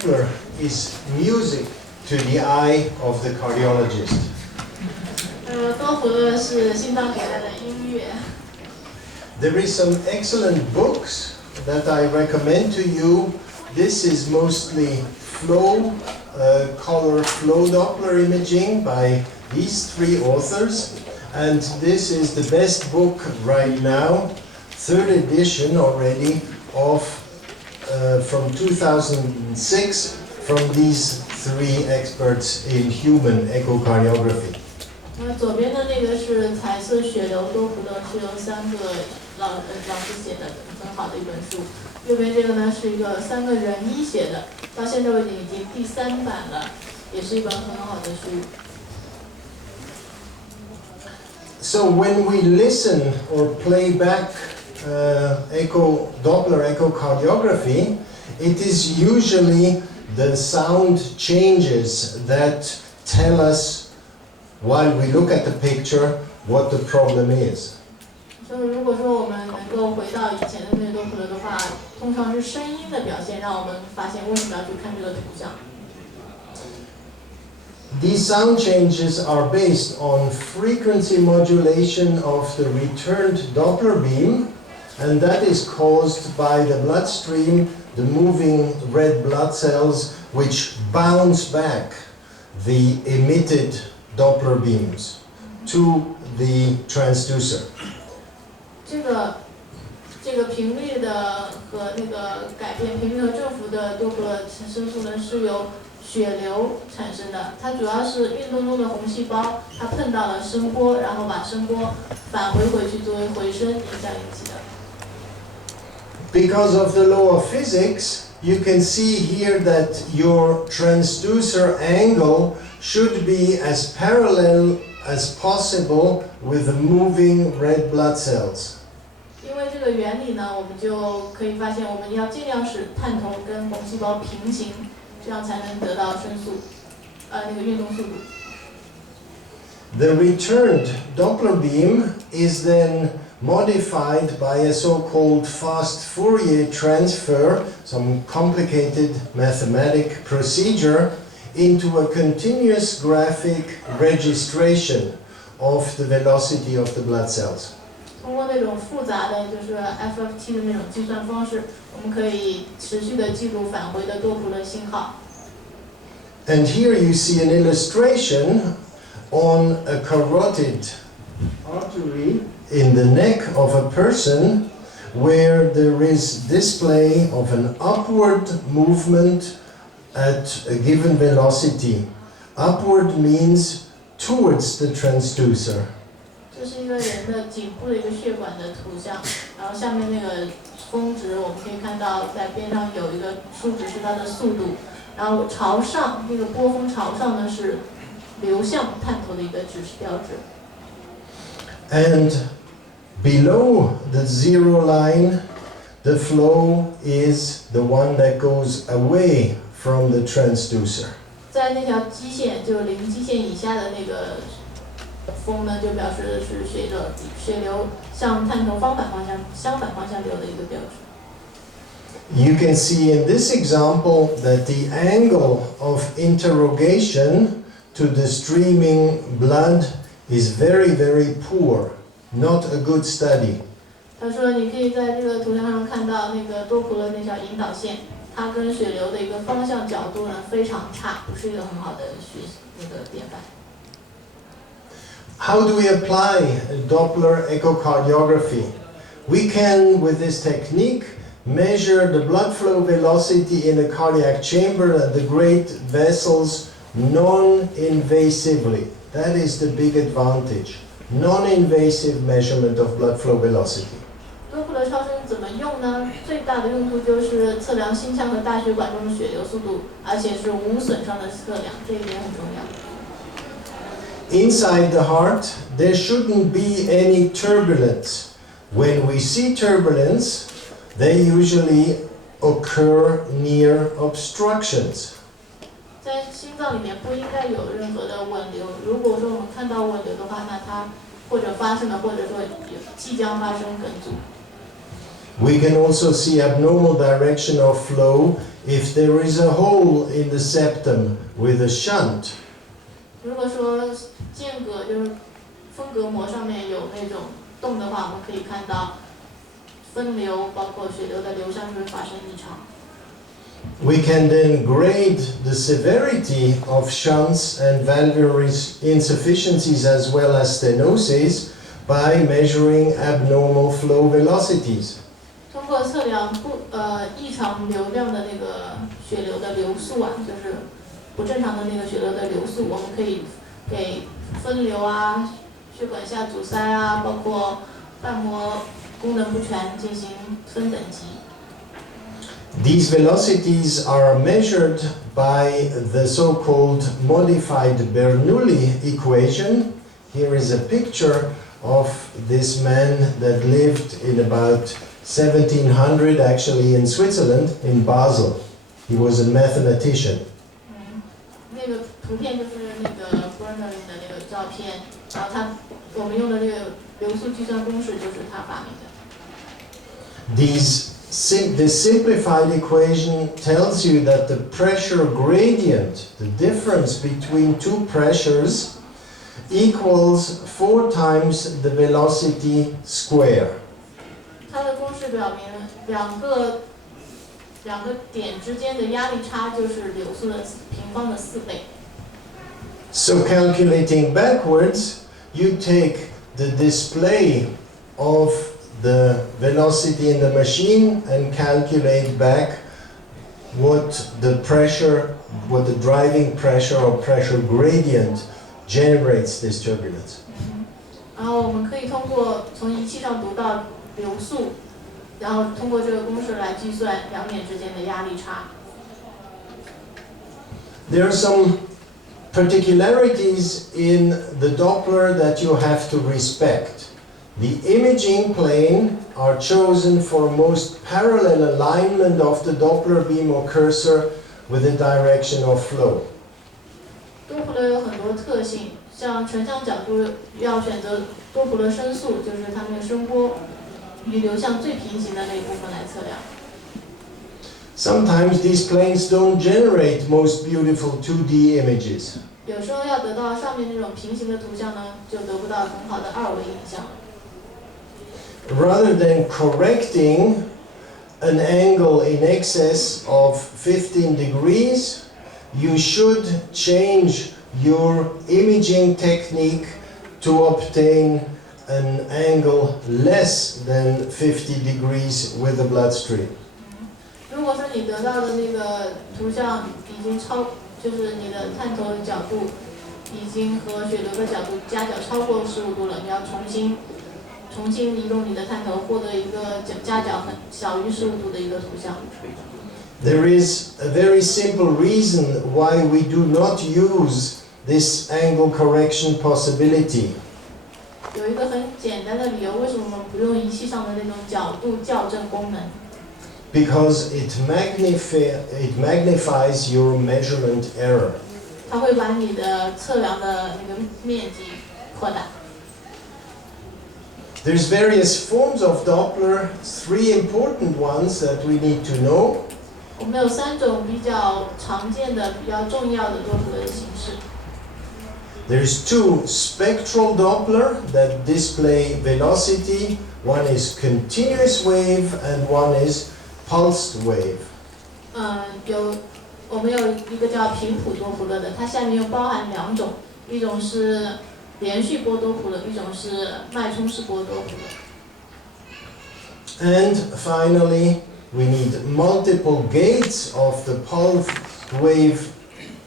Doppler is music to the eye of the cardiologist. 多普勒是心脏给他的音乐。There is some excellent books that I recommend to you. This is mostly color flow Doppler imaging by these three authors. And this is the best book right now, third edition already from 2006 from these three experts in human echocardiography. 那左边的那个是彩色血流多普勒，是由3个老师写的，很好的一本书。右边这个呢是3个人医写的，到现在为止已经第3版了，也是一本很好的书。So when we listen or play back Doppler echocardiography, it is usually the sound changes that tell us, while we look at the picture, what the problem is. 所以如果说我们能够回到以前的那个多普勒的话，通常是声音的表现，让我们发现为什么要去看这个图像。These sound changes are based on frequency modulation of the returned Doppler beam, and that is caused by the bloodstream, the moving red blood cells, which bounce back the emitted Doppler beams to the transducer. 这个频率的和那个改变频率和振幅的多普勒声速呢，是由血流产生的。它主要是运动中的红细胞，它碰到了声波，然后把声波返回去作为回声影响引起的。Because of the law of physics, you can see here that your transducer angle should be as parallel as possible with the moving red blood cells. 因为这个原理呢，我们就可以发现，我们要尽量使探头跟红细胞平行，这样才能得到声速，那个运动速度。The returned Doppler beam is then modified by a so-called fast Fourier transfer, some complicated mathematic procedure, into a continuous graphic registration of the velocity of the blood cells. 通过那种复杂的，就是 FFT 的那种计算方式，我们可以持续的记录返回的多普勒信号。And here you see an illustration on a carotid artery in the neck of a person where there is display of an upward movement at a given velocity. Upward means towards the transducer. 这是一个人的颈部的一个血管的图像，然后下面那个峰值我们可以看到，在边上有一个数值是它的速度，然后朝上那个波峰朝上呢是流向探头的一个指示标志。And below the zero line, the flow is the one that goes away from the transducer. 在那条基线，就是零基线以下的那个风呢，就表示的是血流向探头相反方向流的一个标志。You can see in this example that the angle of interrogation to the streaming blood is very, very poor, not a good study. 他说，你可以在这个图像上看到那个多普勒那条引导线，它跟血流的一个方向角度呢非常差，不是一个很好的那个典范。How do we apply Doppler echocardiography? We can, with this technique, measure the blood flow velocity in the cardiac chamber and the great vessels non-invasively. That is the big advantage. Non-invasive measurement of blood flow velocity. 多普勒超声怎么用呢？最大的用途就是测量心腔和大血管中的血流速度，而且是无损伤的测量，这一点很重要。Inside the heart, there shouldn't be any turbulence. When we see turbulence, they usually occur near obstructions. 在心脏里面不应该有任何的紊流。如果说我们看到紊流的话，那它或者发生了，或者说即将发生梗阻。We can also see abnormal direction of flow if there is a hole in the septum with a shunt, 如果说间隔就是分隔膜上面有那种洞的话，我们可以看到分流包括血流的流向就会发生异常。we can then grade the severity of shunts and valvular insufficiencies as well as stenosis by measuring abnormal flow velocities. 通过测量异常流量的那个血流的流速啊，就是不正常的那个血流的流速，我们可以给分流啊、血管下阻塞啊，包括瓣膜功能不全进行分等级。These velocities are measured by the so-called modified Bernoulli equation. Here is a picture of this man that lived in about 1700, actually in Switzerland, in Basel. He was a mathematician. 那个图片就是那个 Bernoulli 的那个照片，然后我们用的这个流速计算公式就是他发明的。This simplified equation tells you that the pressure gradient, the difference between two pressures, equals 4 times the velocity square. 它的公式表明两个点之间的压力差就是流速的平方的4倍。So calculating backwards, you take the display of the velocity in the machine and calculate back what the driving pressure or pressure gradient generates this turbulence. 然后我们可以通过从仪器上读到流速，然后通过这个公式来计算两点之间的压力差。There are some particularities in the Doppler that you have to respect. The imaging plane are chosen for most parallel alignment of the Doppler beam or cursor with the direction of flow. 多普勒有很多特性，像成像角度要选择多普勒声速，就是它那个声波与流向最平行的那一部分来测量。Sometimes these planes don't generate most beautiful 2D images. 有时候要得到上面那种平行的图像呢，就得不到很好的2维影像。Rather than correcting an angle in excess of 15 degrees, you should change your imaging technique to obtain an angle less than 50 degrees with the bloodstream. 如果说你得到的那个图像已经就是你的探头的角度已经和血流的角度夹角超过15度了，你要重新移动你的探头，获得一个夹角很小于15度的一个图像。There is a very simple reason why we do not use this angle correction possibility. 有一个很简单的理由，为什么我们不用仪器上的那种角度校正功能？ Because it magnifies your measurement error. 它会把你的测量的那个面积扩大。There's various forms of Doppler, 3 important ones that we need to know. 我们有3种比较常见的、比较重要的多普勒的形式。There's 2 spectral Doppler that display velocity. One is continuous wave and one is pulsed wave. 我们有一个叫频谱多普勒的，它下面又包含2种，一种是连续波多普勒，一种是脉冲式波多普勒。And finally, we need multiple gates of the pulsed wave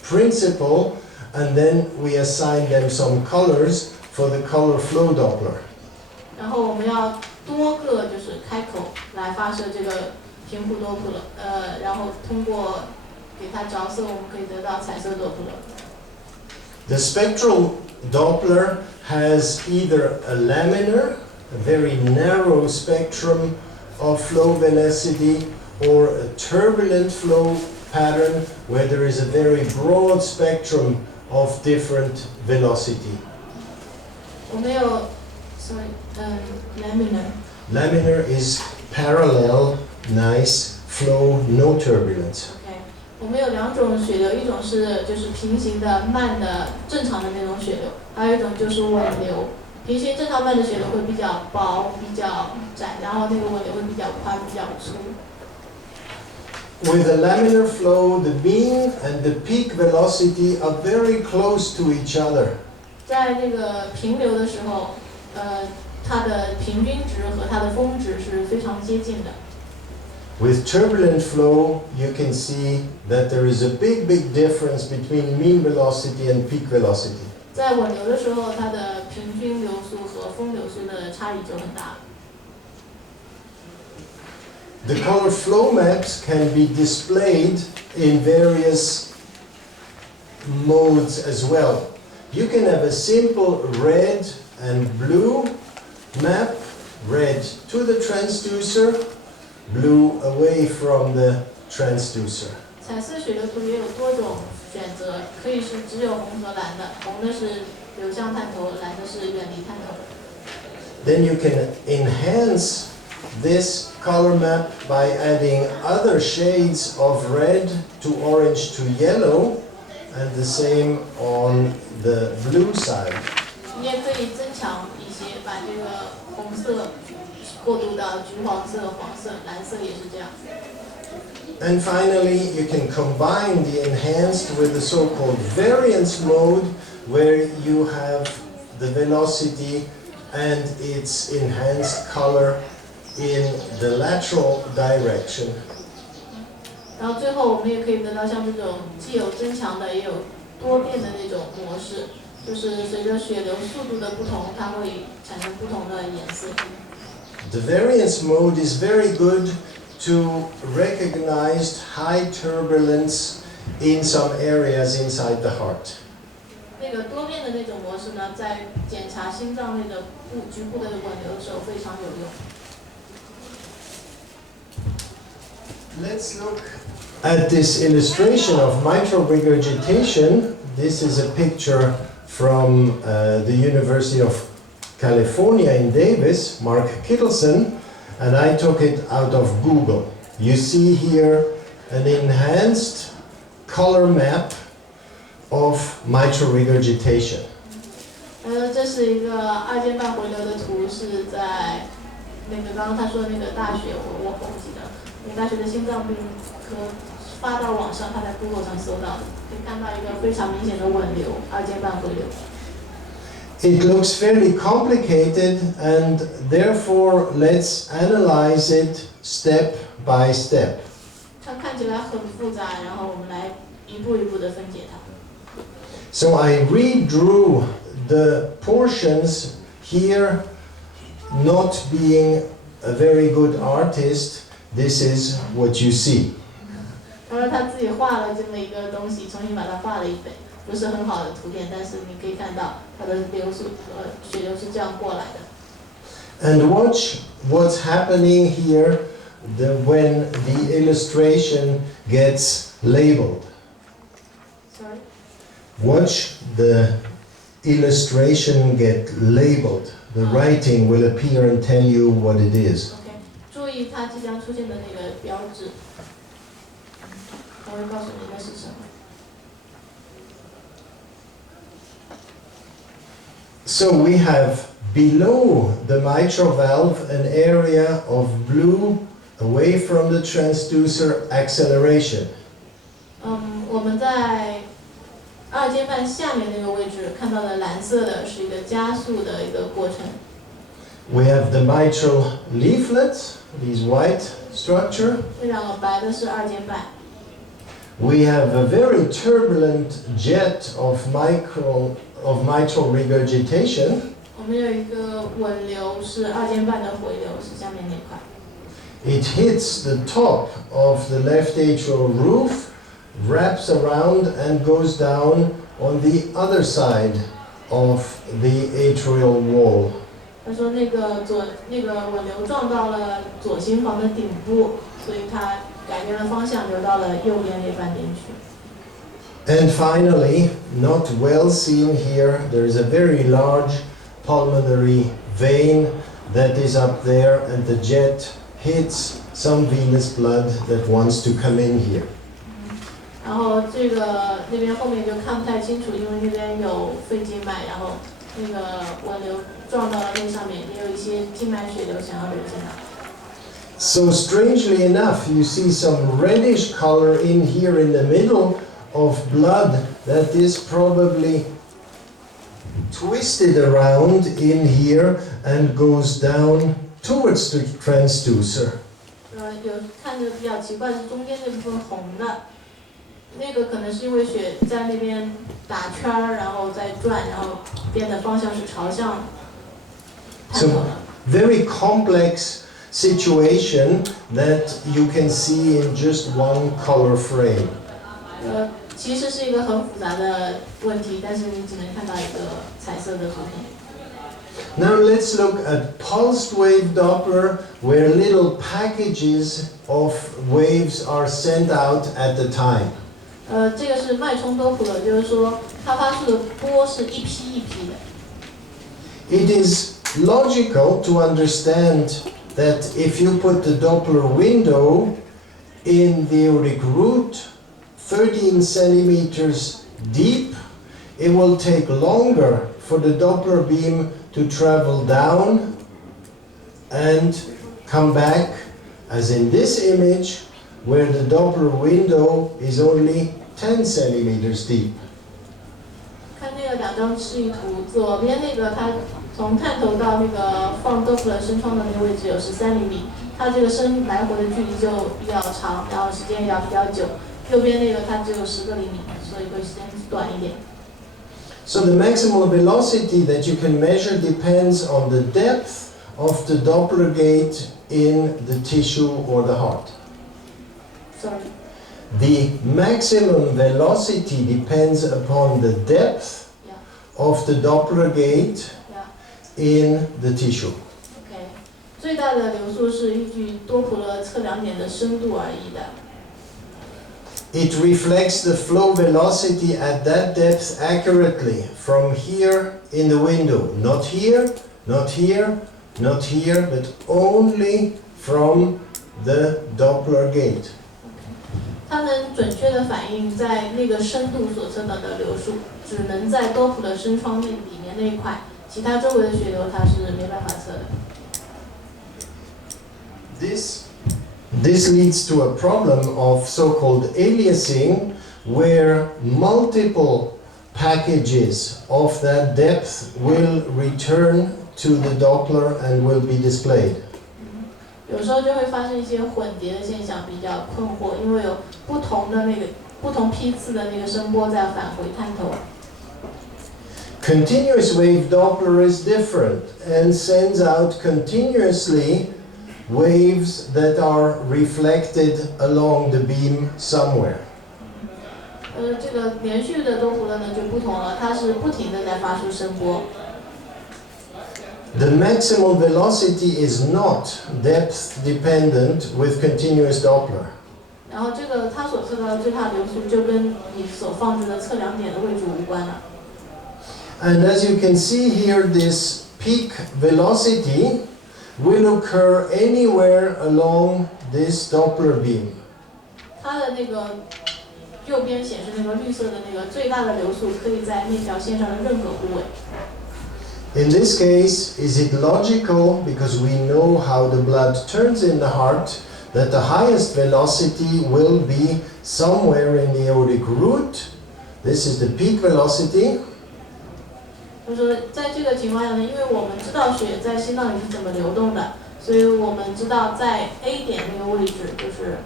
principle, and then we assign them some colors for the color flow Doppler. 然后我们要多个就是开口来发射这个频谱多普勒，然后通过给它着色，我们可以得到彩色多普勒。The spectral Doppler has either a laminar, a very narrow spectrum of flow velocity, or a turbulent flow pattern where there is a very broad spectrum of different velocity. 我们有 laminar。 Laminar is parallel, nice flow, no turbulence. OK，我们有2种血流，一种是就是平行的慢的正常的那种血流，还有一种就是稳流。平行正常慢的血流会比较薄、比较窄，然后那个稳流会比较宽、比较粗。With a laminar flow, the mean and the peak velocity are very close to each other. 在这个平流的时候，它的平均值和它的峰值是非常接近的。With turbulent flow, you can see that there is a big difference between mean velocity and peak velocity. 在稳流的时候，它的平均流速和峰流速的差异就很大。The color flow maps can be displayed in various modes as well. You can have a simple red and blue map, red to the transducer, blue away from the transducer. 彩色血流图也有多种选择，可以是只有红和蓝的，红的是流向探头，蓝的是远离探头。Then you can enhance this color map by adding other shades of red to orange to yellow, and the same on the blue side. 你也可以增强一些，把这个红色过渡到橘黄色、黄色、蓝色也是这样。And finally, you can combine the enhanced with the so-called variance mode, where you have the velocity and its enhanced color in the lateral direction. 然后最后我们也可以得到像这种既有增强的，也有多变的那种模式，就是随着血流速度的不同，它会产生不同的颜色。The variance mode is very good to recognize high turbulence in some areas inside the heart. 那个多变的那种模式呢，在检查心脏内的局部的稳流的时候非常有用。Let's look at this illustration of mitral regurgitation. This is a picture from the University of California in Davis, Mark Kittleson, and I took it out of Google. You see here an enhanced color map of mitral regurgitation. 这是一个二尖瓣回流的图，是在那个刚刚他说的那个大学，我不记得，那个大学的心脏病科发到网上，他在 Google 上搜到的，可以看到一个非常明显的稳流，二尖瓣回流。It looks fairly complicated, and therefore let's analyze it step by step. 它看起来很复杂，然后我们来一步一步的分解它。So I redrew the portions here. Not being a very good artist, this is what you see. 他说他自己画了这么一个东西，重新把它画了一遍，不是很好的图片，但是你可以看到它的流速血流是这样过来的。And watch what's happening here when the illustration gets labeled. Sorry. Watch the illustration get labeled. The writing will appear and tell you what it is. OK， 注意它即将出现的那个标志，我会告诉你那是什么。So we have below the mitral valve an area of blue away from the transducer acceleration. 我们在二尖瓣下面那个位置看到的蓝色的是一个加速的一个过程。We have the mitral leaflets, these white structure. 这两个白的是二尖瓣。We have a very turbulent jet of mitral regurgitation. 我们有一个稳流是二尖瓣的回流，是下面那块。It hits the top of the left atrial roof, wraps around and goes down on the other side of the atrial wall. 他说那个稳流撞到了左心房的顶部，所以它改变了方向，流到了右边裂瓣点去。And finally, not well seen here, there is a very large pulmonary vein that is up there, and the jet hits some venous blood that wants to come in here. 这个那边后面就看不太清楚，因为那边有肺静脉，然后那个纹流撞到了那上面，也有一些静脉血流想要流进来。So strangely enough, you see some reddish color in here in the middle of blood that is probably twisted around in here and goes down towards the transducer. 有看着比较奇怪是中间这部分红的，那个可能是因为血在那边打圈儿，然后再转，然后变的方向是朝向探头的。So very complex situation that you can see in just one color frame. 其实是一个很复杂的问题，但是你只能看到一个彩色的图片。Now let's look at pulsed wave Doppler, where little packages of waves are sent out at a time. 这个是脉冲多普勒，就是说它发出的波是一批一批的。It is logical to understand that if you put the Doppler window in the aortic root 13 centimeters deep, it will take longer for the Doppler beam to travel down and come back, as in this image, where the Doppler window is only 10 centimeters deep. 看那个两张示意图，左边那个它从探头到那个放多普勒升窗的那个位置有13厘米，它这个升来回的距离就比较长，然后时间也要比较久。右边那个它只有10个厘米，所以会时间短一点。So the maximal velocity that you can measure depends on the depth of the Doppler gate in the tissue or the heart. Sorry. The maximum velocity depends upon the depth of the Doppler gate in the tissue. OK， 最大的流速是依据多普勒测量点的深度而异的。It reflects the flow velocity at that depth accurately from here in the window. Not here, not here, not here, but only from the Doppler gate. 它能准确地反映在那个深度所测到的流速，只能在多普勒升窗那里面那一块，其他周围的血流它是没办法测的。This leads to a problem of so-called aliasing, where multiple packages of that depth will return to the Doppler and will be displayed. 有时候就会发生一些混叠的现象，比较困惑，因为有不同批次的那个声波在返回探头。Continuous wave Doppler is different and sends out continuously waves that are reflected along the beam somewhere. 这个连续的多普勒呢就不同了，它是不停地在发出声波。The maximal velocity is not depth dependent with continuous Doppler. 然后这个它所测到的最大流速就跟你所放置的测量点的位置无关了。And as you can see here, this peak velocity will occur anywhere along this Doppler beam. 它的那个右边显示那个绿色的那个最大的流速可以在那条线上的任何部位。In this case, is it logical, because we know how the blood turns in the heart, that the highest velocity will be somewhere in the aortic root? This is the peak velocity. 就是说，在这个情况下呢，因为我们知道血在心脏里是怎么流动的，所以我们知道在 A 点那个位置，就是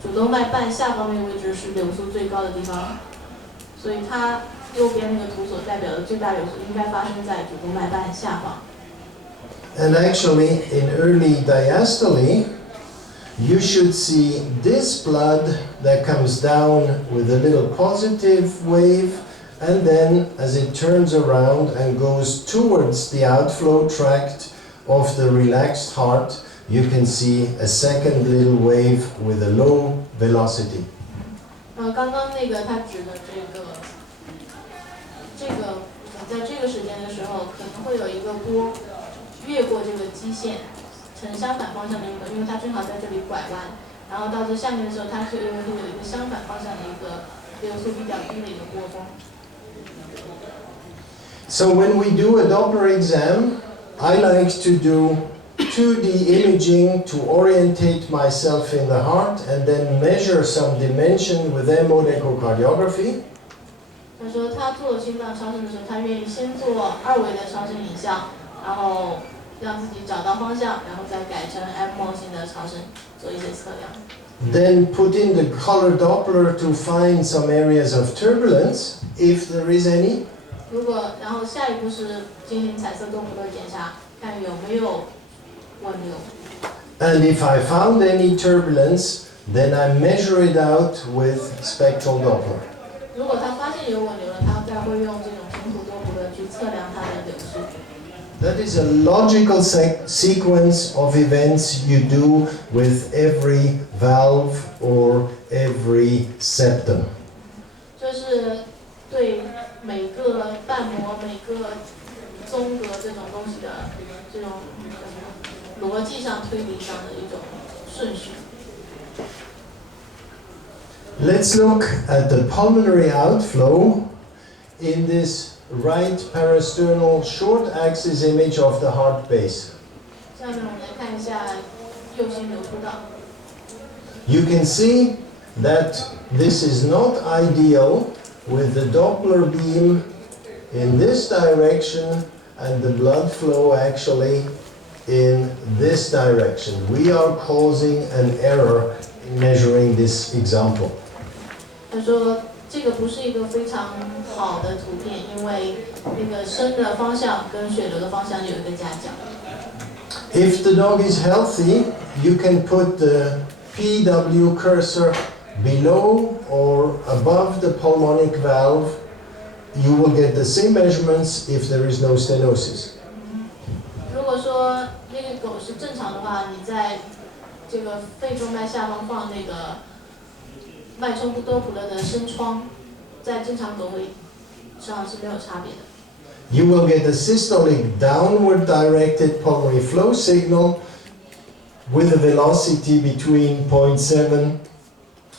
主动脉瓣下方那个位置是流速最高的地方，所以它右边那个图所代表的最大流速应该发生在主动脉瓣下方。And actually, in early diastole, you should see this blood that comes down with a little positive wave, and then as it turns around and goes towards the outflow tract of the relaxed heart, you can see a second little wave with a low velocity. 刚刚那个它指的这个在这个时间的时候，可能会有一个波越过这个基线，呈相反方向的一个，因为它正好在这里拐弯，然后到这下面的时候，它是有一个相反方向的一个流速比较低的一个波峰。So when we do a Doppler exam, I like to do 2D imaging to orientate myself in the heart and then measure some dimension with MO echocardiography. 他说他做心脏超声的时候，他愿意先做2维的超声影像，然后让自己找到方向，然后再改成 MO 型的超声做一些测量。Then put in the color Doppler to find some areas of turbulence, if there is any. 然后下一步是进行彩色多普勒检查，看有没有涡流。And if I found any turbulence, then I measure it out with spectral Doppler. 如果他发现有涡流了，他再会用这种频谱多普勒去测量它的流速。That is a logical sequence of events you do with every valve or every septum. 这是对每个瓣膜、每个宗格这种东西的这种逻辑上、推理上的一种顺序。Let's look at the pulmonary outflow in this right parasternal short axis image of the heart base. 下面我们来看一下右心流出道。You can see that this is not ideal with the Doppler beam in this direction and the blood flow actually in this direction. We are causing an error in measuring this example. 他说这个不是一个非常好的图片，因为那个声的方向跟血流的方向有一个夹角。If the dog is healthy, you can put the PW cursor below or above the pulmonic valve. You will get the same measurements if there is no stenosis. 如果说那个狗是正常的话，你在这个肺动脉下方放那个脉冲多普勒的声窗，在正常狗会上是没有差别的。You will get a systolic downward directed pulmonary flow signal with a velocity between 0.7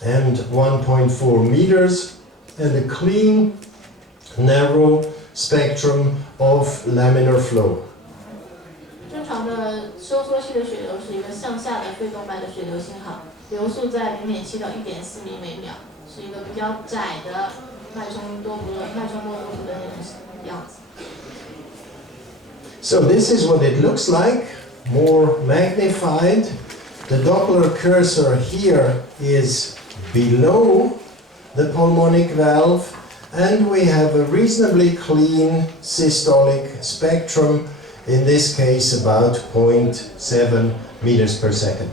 and 1.4 meters and a clean, narrow spectrum of laminar flow. 正常的收缩系的血流是一个向下的肺动脉的血流信号，流速在0.7到1.4米每秒，是一个比较窄的脉冲多普勒的那种样子。So this is what it looks like, more magnified. The Doppler cursor here is below the pulmonic valve, and we have a reasonably clean systolic spectrum, in this case about 0.7 meters per second.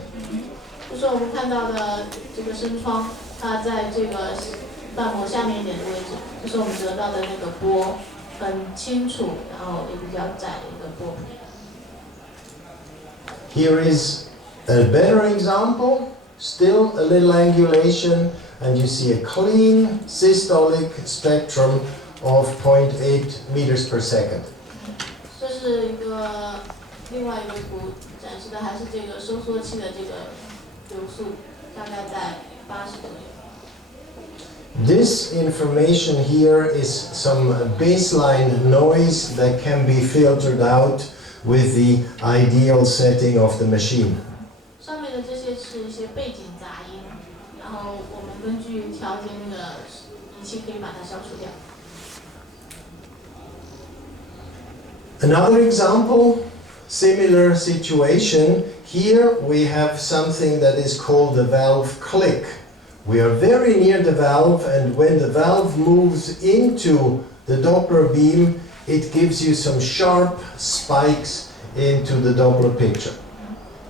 就是我们看到的这个声窗，它在这个瓣膜下面一点的位置，就是我们得到的那个波很清楚，然后也比较窄的一个波谱。Here is a better example, still a little angulation, and you see a clean systolic spectrum of 0.8 meters per second. 这是一个另外一个图，展示的还是这个收缩器的这个流速，大概在80左右。This information here is some baseline noise that can be filtered out with the ideal setting of the machine. 上面的这些是一些背景杂音，然后我们根据调节那个仪器可以把它消除掉。Another example, similar situation. Here we have something that is called the valve click. We are very near the valve, and when the valve moves into the Doppler beam, it gives you some sharp spikes into the Doppler picture.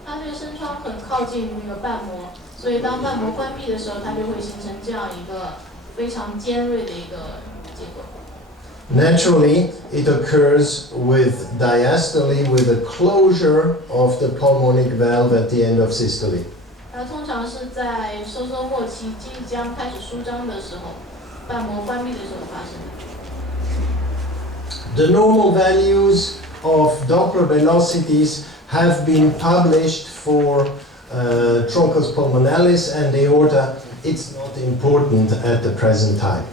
它这个声窗很靠近那个瓣膜，所以当瓣膜关闭的时候，它就会形成这样一个非常尖锐的一个结果。Naturally, it occurs with diastole, with a closure of the pulmonic valve at the end of systole. 它通常是在收缩末期即将开始舒张的时候，瓣膜关闭的时候发生的。The normal values of Doppler velocities have been published for truncus pulmonalis and aorta it's not important at the present time.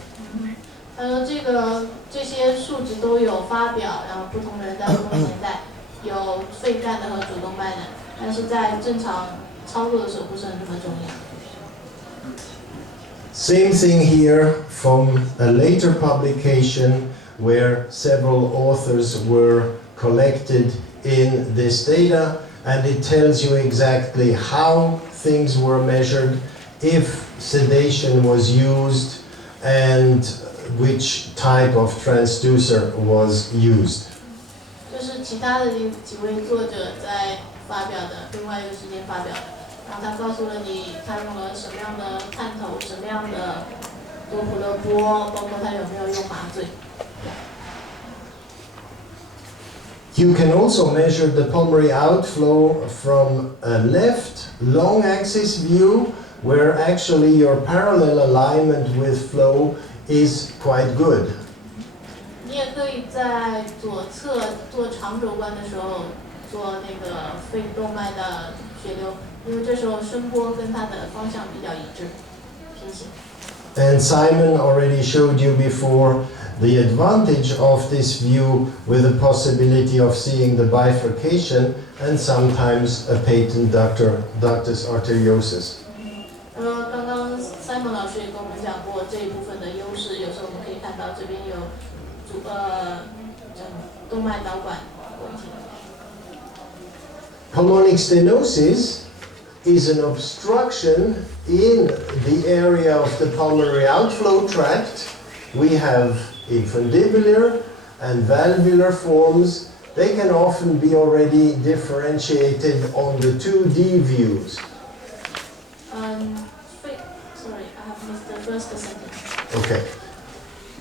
他说这些数值都有发表，然后不同的人在不同年代有肺干的和主动脉的，但是在正常操作的时候不是很那么重要。Same thing here from a later publication where several authors were collected in this data, and it tells you exactly how things were measured, if sedation was used, and which type of transducer was used. 这是其他的几位作者在发表的，另外一个时间发表的。然后他告诉了你，他用了什么样的探头，什么样的多普勒波，包括他有没有用麻醉。You can also measure the pulmonary outflow from a left long axis view, where actually your parallel alignment with flow is quite good. 你也可以在左侧做长轴观的时候做那个肺动脉的血流，因为这时候声波跟它的方向比较一致，平行。And Simon already showed you before the advantage of this view with the possibility of seeing the bifurcation and sometimes a patent ductus arteriosus. 刚刚 Simon 老师也跟我们讲过这一部分的优势，有时候我们可以看到这边有动脉导管问题。Pulmonic stenosis is an obstruction in the area of the pulmonary outflow tract. We have infundibular and valvular forms. They can often be already differentiated on the 2D views. Sorry, I have missed the first sentence. Okay.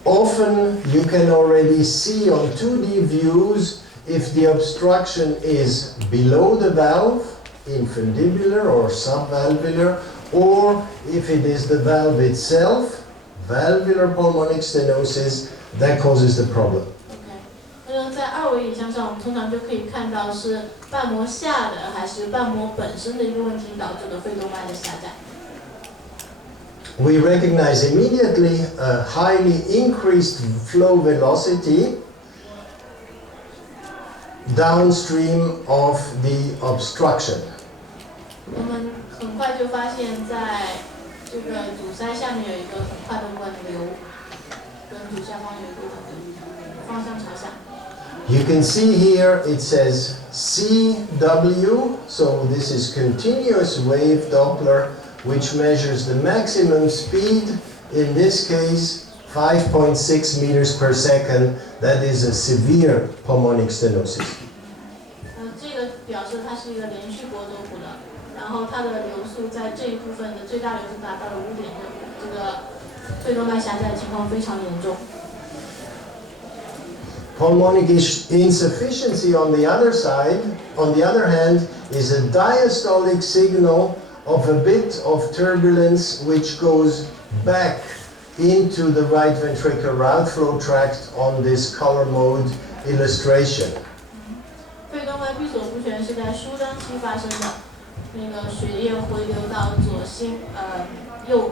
Often you can already see on 2D views if the obstruction is below the valve, infundibular or subvalvular, or if it is the valve itself, valvular pulmonic stenosis, that causes the problem. OK， 在二维影像上，我们通常就可以看到是瓣膜下的还是瓣膜本身的一个问题导致的肺动脉的狭窄。We recognize immediately a highly increased flow velocity downstream of the obstruction. 我们很快就发现，在这个阻塞下面有一个很快的管流，跟主下方有一个方向朝向。You can see here it says CW, so this is continuous wave Doppler, which measures the maximum speed, in this case 5.6 meters per second. That is a severe pulmonic stenosis. 这个表示它是一个连续波多普勒，然后它的流速在这一部分的最大流速达到了5.6，这个肺动脉狭窄的情况非常严重。Pulmonic insufficiency on the other side, on the other hand, is a diastolic signal of a bit of turbulence which goes back into the right ventricular outflow tract on this color mode illustration. 肺动脉闭锁不全是在舒张期发生的，那个血液回流到左心wait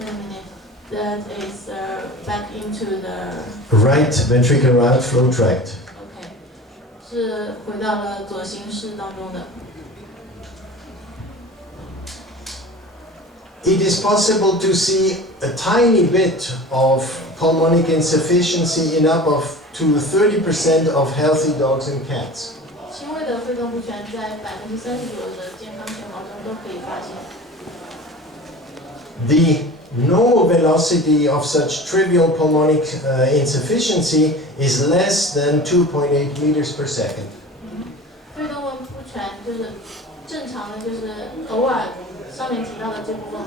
a minute. That is back into the Right ventricular outflow tract. OK， 是回到了左心室当中的。It is possible to see a tiny bit of pulmonic insufficiency in up to 30% of healthy dogs and cats. 轻微的肺动不全在30%左右的健康犬猫中都可以发现。The normal velocity of such trivial pulmonic insufficiency is less than 2.8 meters per second. 肺动脉不全就是正常的，就是偶尔上面提到的这部分。